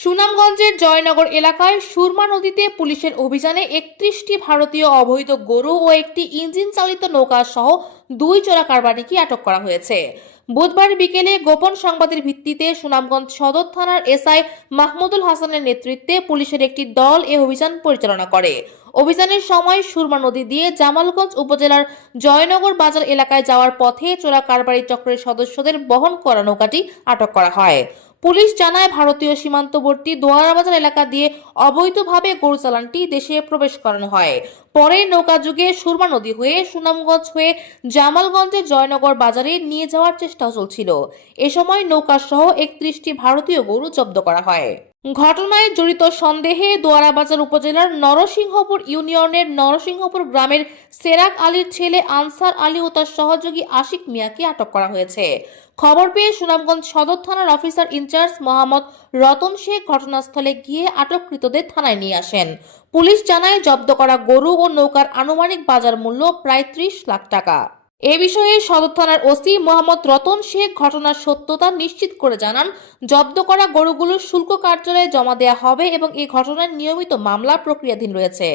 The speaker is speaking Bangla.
সুনামগঞ্জের জয়নগর এলাকায় সুরমা নদীতে পুলিশের অভিযানে 31টি ভারতীয় অবৈধ গরু ও একটি ইঞ্জিন চালিত নৌকা সহ 2 চোরা কারবারিকে আটক করা হয়েছে। বুধবার বিকেলে গোপন সংবাদের ভিত্তিতে সুনামগঞ্জ সদর থানার এসআই মাহমুদুল হাসানের নেতৃত্বে পুলিশের একটি দল এ অভিযান পরিচালনা করে। অভিযানের সময় সুরমা নদী দিয়ে জামালগঞ্জ উপজেলার জয়নগর বাজার এলাকায় যাওয়ার পথে চোরা কারবারি চক্রের সদস্যদের বহন করা নৌকাটি আটক করা হয়। পুলিশ জানায়, ভারতীয় সীমান্তবর্তী দোয়ারাবাজার এলাকা দিয়ে অবৈধভাবে গরু চালানটি দেশে প্রবেশ করানো হয়। পরে নৌকা যুগে সুরমা নদী হয়ে সুনামগঞ্জ হয়ে জামালগঞ্জের জয়নগর বাজারে নিয়ে যাওয়ার চেষ্টা চলছিল। এ সময় নৌকা সহ 31টি ভারতীয় গরু জব্দ করা হয়। ঘটনায় জড়িত সন্দেহে দোয়ারাবাজার উপজেলার নরসিংহপুর ইউনিয়নের নরসিংহপুর গ্রামের সেরাক আলীর ছেলে আনসার আলী ও তার সহযোগী আশিক মিয়াকে আটক করা হয়েছে। খবর পেয়ে সুনামগঞ্জ সদর থানার অফিসার ইনচার্জ মোহাম্মদ রতন শেখ ঘটনাস্থলে গিয়ে আটককৃতদের থানায় নিয়ে আসেন। পুলিশ জানায়, জব্দ করা গরু ও নৌকার আনুমানিক বাজার মূল্য প্রায় 30 লাখ টাকা। এ বিষয়ে সদর থানার ওসি মোহাম্মদ রতন শেখ ঘটনার সত্যতা নিশ্চিত করে জানান, জব্দ করা গরুগুলো শুল্ক কার্যালয়ে জমা দেওয়া হবে এবং এই ঘটনার নিয়মিত মামলা প্রক্রিয়াধীন রয়েছে।